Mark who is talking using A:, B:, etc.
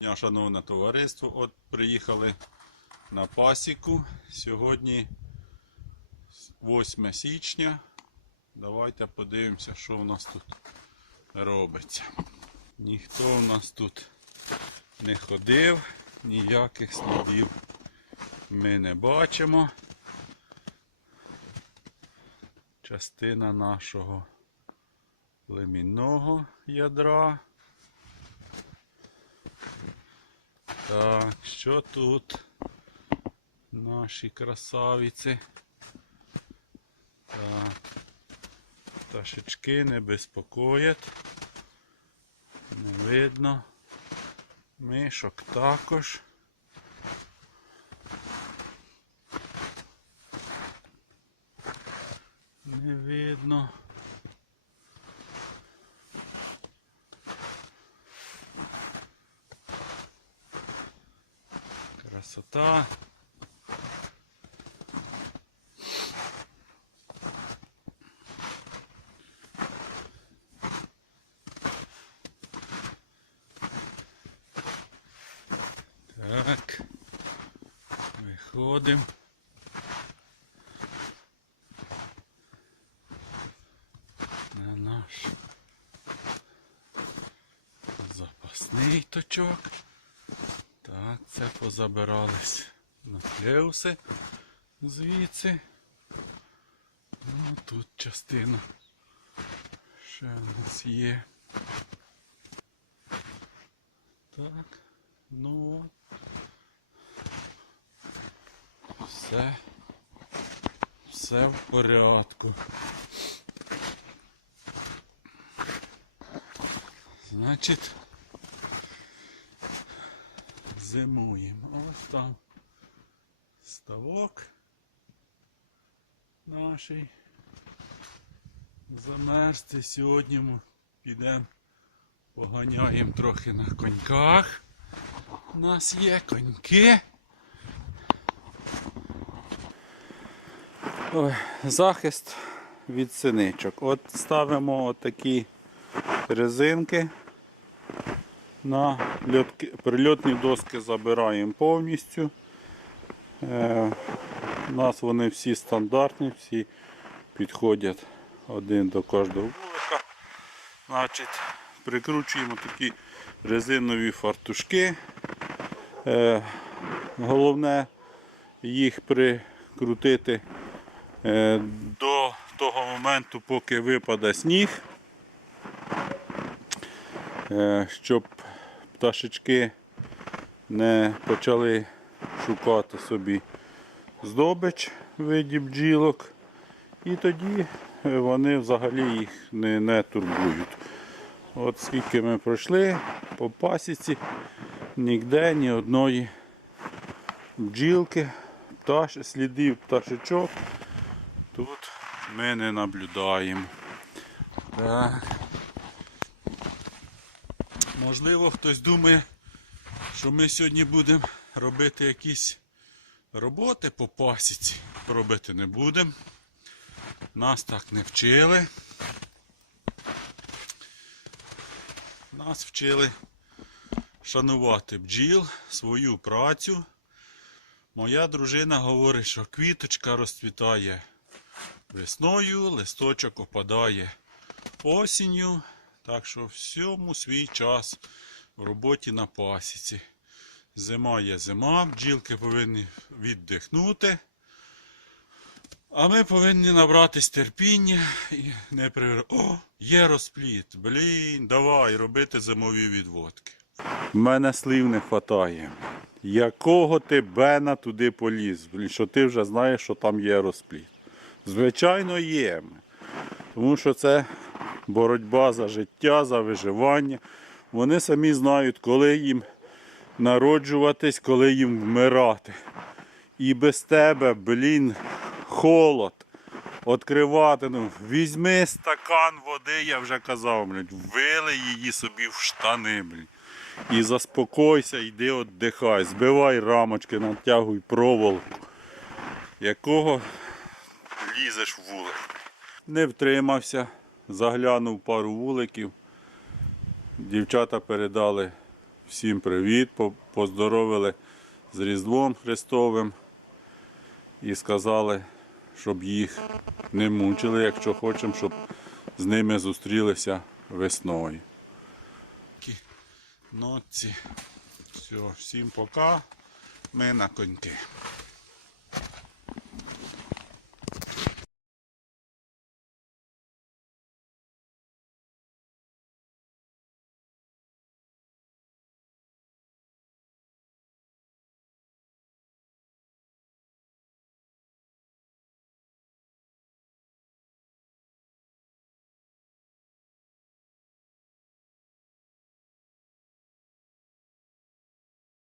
A: Дня, шановне товариство, от приїхали на пасіку. Сьогодні 8 січня. Давайте подивимося, що в нас тут робиться. Ніхто в нас тут не ходив, ніяких слідів ми не бачимо. Частина нашого племінного ядра. Так, що тут? Наші красавиці. Так. Пташечки не безпокоять. Не видно. Мишок також. Не видно. Красота. Так. Виходимо. На наш запасний точок. Це позабирались на клеуси звідси. Ну, тут частина ще у нас є. Так, ну. Все. Все в порядку. Значить, зимуємо. Ось там ставок наший. Замерзти сьогодні ми підемо поганяємо трохи на коньках. У нас є коньки. Ой, захист від синичок. От ставимо отакі резинки. На прильотні доски забираємо повністю. Е, у нас вони всі стандартні, всі підходять один до кожного вулика. Значить, прикручуємо такі резинові фартушки. Е, головне їх прикрутити е, до того моменту, поки випаде сніг. Щоб пташечки не почали шукати собі здобич в виді бджілок. І тоді е, вони взагалі їх не, не турбують. От скільки ми пройшли по пасіці, ніде ні одної бджілки, пташ, слідів пташечок тут ми не наблюдаємо. Так. Можливо, хтось думає, що ми сьогодні будемо робити якісь роботи по пасіці. Робити не будемо. Нас так не вчили. Нас вчили шанувати бджіл, свою працю. Моя дружина говорить, що квіточка розцвітає весною, листочок опадає осінню. Так що всьому свій час в роботі на пасіці. Зима є зима, бджілки повинні віддихнути. А ми повинні набратись терпіння і не при... О, є розпліт. Блін, давай робити зимові відводки. Мене слів не вистачає. Якого ти бена туди поліз? Блін, що ти вже знаєш, що там є розпліт. Звичайно, є. Тому що це боротьба за життя, за виживання. Вони самі знають, коли їм народжуватись, коли їм вмирати. І без тебе, блін, холод. Откривати, ну, візьми стакан води, я вже казав, блін, вили її собі в штани, блін. І заспокойся, йди віддихай, збивай рамочки, натягуй проволоку. Якого лізеш в вулик. Не втримався, заглянув пару вуликів. Дівчата передали Всім привіт! Поздоровили з Різдвом Христовим і сказали, щоб їх не мучили, якщо хочемо, щоб з ними зустрілися весною. Ночці. Все, всім пока. Ми на коньки.